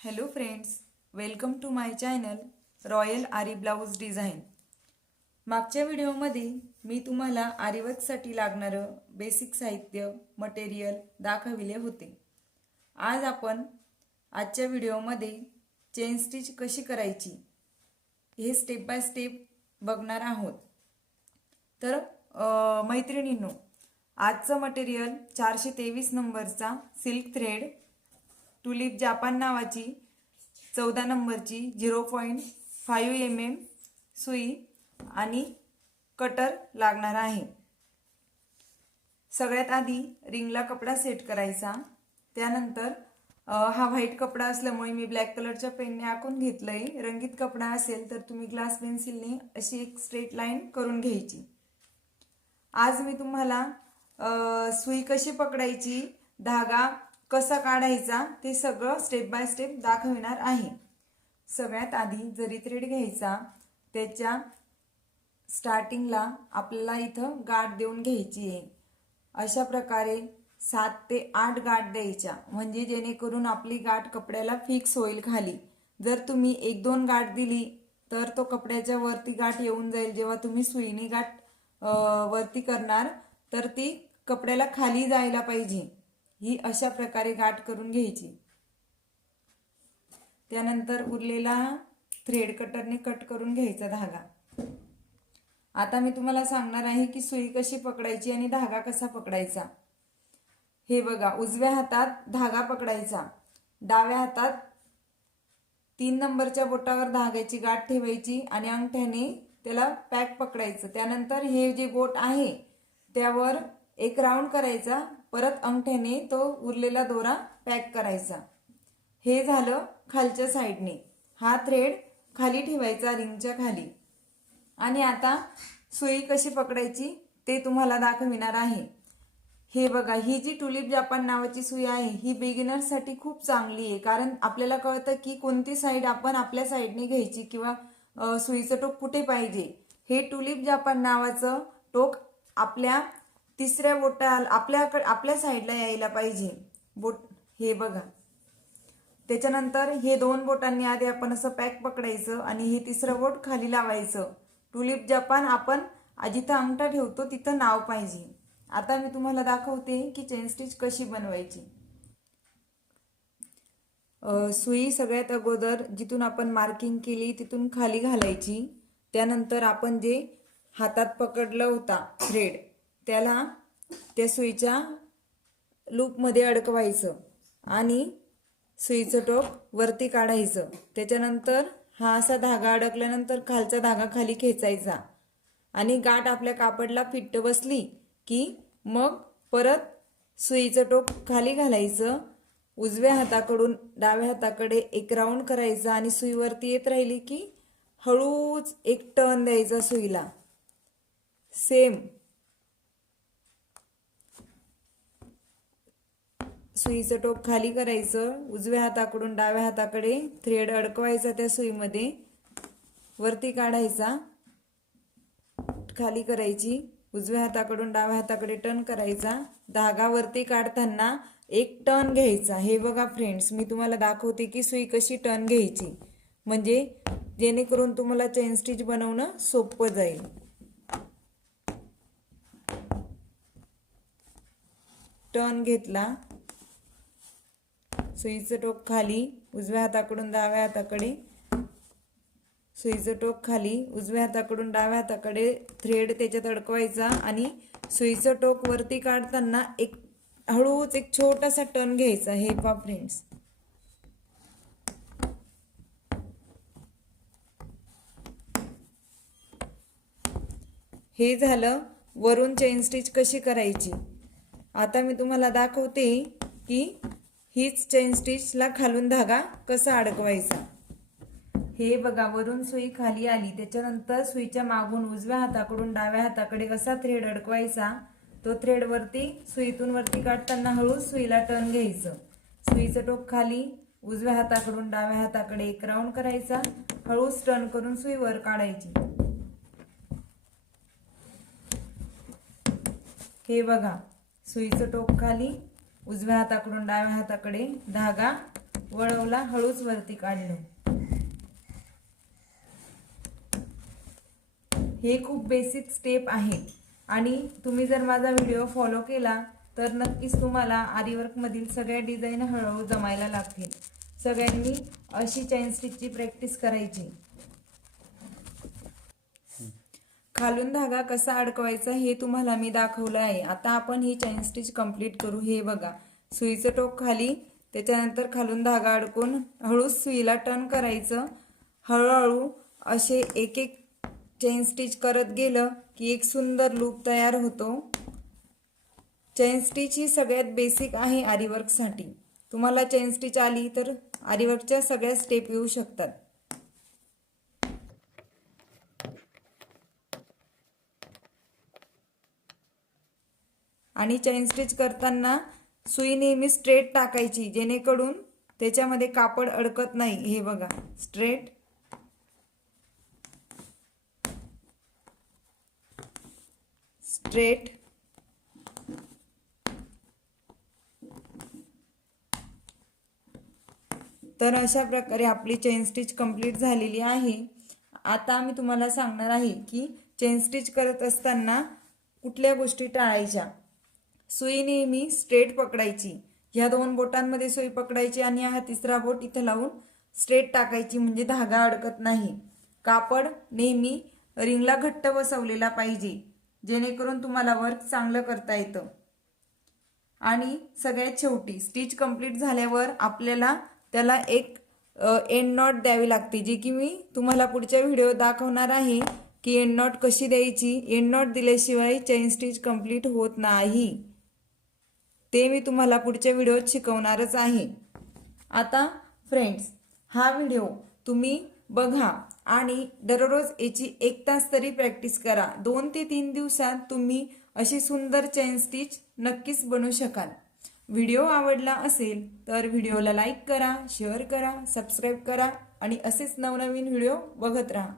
Hello friends, welcome to my channel royal aari blouse design. मागच्या व्हिडिओमध्ये मी तुम्हाला आरीवर्कसाठी लागणारं बेसिक साहित्य मटेरियल दाखविले होते. आज आपण आजच्या व्हिडिओमध्ये चेन स्टिच कशी करायची हे स्टेप बाय स्टेप बघणार आहोत. तर मैत्रिणींनो, आजचं मटेरियल 423 नंबरचा सिल्क थ्रेड, टुलिप जापान नावाची 14 नंबरची 0.5 mm सुई आणि कटर लागणार आहे. सगळ्यात आधी रिंगला कपडा सेट करायचा. त्यानंतर हा व्हाईट कपडा असल्यामुळे मी ब्लॅक कलरच्या पेनने आखून घेतलंय. रंगीत कपडा असेल तर तुम्ही ग्लास पेन्सिलने अशी एक स्ट्रेट लाईन करून घ्यायची. आज मी तुम्हाला सुई कशी पकडायची, धागा कसा काढायचा ते सगळं स्टेप बाय स्टेप दाखविणार आहे. सगळ्यात आधी जरी थ्रेड घ्यायचा, त्याच्या स्टार्टिंगला आपल्याला इथं गाठ देऊन घ्यायची आहे. अशा प्रकारे 7 ते 8 गाठ द्यायच्या, म्हणजे जेणेकरून आपली गाठ कपड्याला फिक्स होईल खाली. जर तुम्ही 1-2 गाठ दिली तर तो कपड्याच्या वरती गाठ येऊन जाईल. जेव्हा तुम्ही सुईने गाठ वरती करणार तर ती कपड्याला खाली जायला पाहिजे. ही अशा प्रकारे गाठ करून घ्यायची. त्यानंतर उरलेला थ्रेड कटरने कट करून घ्यायचा धागा. आता मी तुम्हाला सांगणार आहे की सुई कशी पकडायची आणि धागा कसा पकडायचा. हे बघा, उजव्या हातात धागा पकडायचा, डाव्या हातात 3 नंबरच्या बोटावर धाग्याची गाठ ठेवायची आणि अंगठ्याने त्याला पॅक पकडायचं. त्यानंतर हे जे बोट आहे त्यावर एक राऊंड करायचा, परत अंगठ्याने तो उरलेला दोरा पॅक करायचा. हे झालं खालच्या साईडने. हा थ्रेड खाली ठेवायचा रिंगच्या खाली. आणि आता सुई कशी पकडायची ते तुम्हाला दाखविणार आहे. हे बघा, ही जी टुलिप जापान नावाची सुई आहे ही बिगिनर्ससाठी खूप चांगली आहे, कारण आपल्याला कळतं की कोणती साईड आपण आपल्या साईडने घ्यायची किंवा सुईचं टोक कुठे पाहिजे. हे टुलिप जापान नावाचं टोक आपल्या तिसऱ्या बोटाला आपल्या साईडला यायला पाहिजे बोट. हे बघा, त्याच्यानंतर हे 2 बोटांनी आधी आपण असं पॅक पकडायचं आणि हे तिसरं बोट खाली लावायचं. टुलिप जापान आपण जिथं अंगठा ठेवतो तिथं नाव पाहिजे. आता मी तुम्हाला दाखवते की चेन स्टिच कशी बनवायची. सुई सगळ्यात अगोदर जिथून आपण मार्किंग केली तिथून खाली घालायची. त्यानंतर आपण जे हातात पकडलं होता थ्रेड त्याला त्या सुईच्या लूपमध्ये अडकवायचं आणि सुईचं टोक वरती काढायचं. त्याच्यानंतर हा असा धागा अडकल्यानंतर खालचा धागा खाली खेचायचा आणि गाठ आपल्या कापडला फिट्ट बसली की मग परत सुईचं टोक खाली घालायचं. उजव्या हाताकडून डाव्या हाताकडे एक राऊंड करायचा आणि सुई वरती येत राहिली की हळूच एक टर्न द्यायचा सुईला. सेम सुईचं टोक खाली करायचं, उजव्या हाताकडून डाव्या हाताकडे थ्रेड अडकवायचा त्या सुईमध्ये, वरती काढायचा, खाली करायची, उजव्या हाताकडून डाव्या हाताकडे टर्न करायचा. धागा वरती काढताना एक टर्न घ्यायचा. हे बघा फ्रेंड्स, मी तुम्हाला दाखवते की सुई कशी टर्न घ्यायची, म्हणजे जेणेकरून तुम्हाला चेन स्टिच बनवणं सोपं जाईल. टर्न घेतला, सुईचं टोक खाली, उजव्या हाताकडून डाव्या हाताकडे, सुईचं टोक खाली, उजव्या हाताकडून डाव्या हाताकडे थ्रेड त्याच्यात अडकवायचा आणि सुईचं टोक वरती काढताना एक हळूच एक छोटासा टर्न घ्यायचा. हे पहा फ्रेंड्स, हे झालं वरून चेन स्टिच कशी करायची. आता मी तुम्हाला दाखवते की हीच चेन स्टिचला खालून धागा कसा अडकवायचा. हे बघा, वरून सुई खाली आली, त्याच्यानंतर सुईच्या मागून उजव्या हाताकडून डाव्या हाताकडे कसा थ्रेड अडकवायचा. तो थ्रेड वरती सुईतून वरती काढताना हळूच सुईला टर्न घ्यायचं. सुईचं टोक खाली, उजव्या हाताकडून डाव्या हाताकडे एक राऊंड करायचा, हळूच टर्न करून सुई वर काढायची. हे बघा, सुईचं टोक खाली, उजव्या हाताकडून डाव्या हाताकडे धागा वळवला, हळूच वरती काढलं. हे खूप बेसिक स्टेप आहे आणि तुम्ही जर माझा व्हिडिओ फॉलो केला तर नक्कीच तुम्हाला आरी वर्क मधील सगळ्या डिझाईन हळूहळू जमायला लागतील. सगळ्यांनी अशी चेन स्टिचची प्रॅक्टिस करायची. खालून धागा कसा अडकवायचा हे तुम्हाला मी दाखवलं आहे. आता आपण ही चेन स्टिच कंप्लीट करू. हे बघा, सुईचं टोक खाली, त्याच्यानंतर खालून धागा अडकून हळूच सुईला टर्न करायचं. हळूहळू असे एक एक चेन स्टिच करत गेलं की एक सुंदर लूक तयार होतो. चेन स्टिच ही सगळ्यात बेसिक आहे आरी वर्कसाठी. तुम्हाला चेन स्टिच आली तर आरी वर्कच्या सगळ्या स्टेप येऊ शकतात. आणि चेन स्टिच करताना सुई नेहमी स्ट्रेट टाकायची, जेणेकरून त्याच्यामध्ये कापड अडकत नाही. हे बघा, स्ट्रेट, स्ट्रेट, तर अशा प्रकारे आपली चेन स्टिच कंप्लीट झालेली आहे. आता मी तुम्हाला सांगणार आहे की चेन स्टिच करत असताना कुठल्या गोष्टी टाळायच्या. सुई नेहमी स्ट्रेट पकडायची, ह्या दोन बोटांमध्ये सुई पकडायची आणि हा तिसरा बोट इथे लावून स्ट्रेट टाकायची, म्हणजे धागा अडकत नाही. कापड नेहमी रिंगला घट्ट बसवलेला पाहिजे, जेणेकरून तुम्हाला वर्क चांगलं करता येतं. आणि सगळ्यात शेवटी स्टिच कंप्लीट झाल्यावर आपल्याला त्याला एक एंड नॉट द्यावी लागते, जी की मी तुम्हाला पुढच्या व्हिडिओ दाखवणार आहे की एंड नॉट कशी द्यायची. एंड नॉट दिल्याशिवाय चेन स्टिच कंप्लीट होत नाही, ते मी तुम्हाला पुढच्या व्हिडिओत शिकवणारच आहे. आता फ्रेंड्स, हा व्हिडिओ तुम्ही बघा आणि दररोज याची 1 तास तरी प्रॅक्टिस करा. 2 ते 3 दिवसात तुम्ही अशी सुंदर चेन स्टिच नक्कीच बनवू शकाल. व्हिडिओ आवडला असेल तर व्हिडिओला लाईक करा, शेअर करा, सबस्क्राईब करा आणि असेच नवनवीन व्हिडिओ बघत राहा.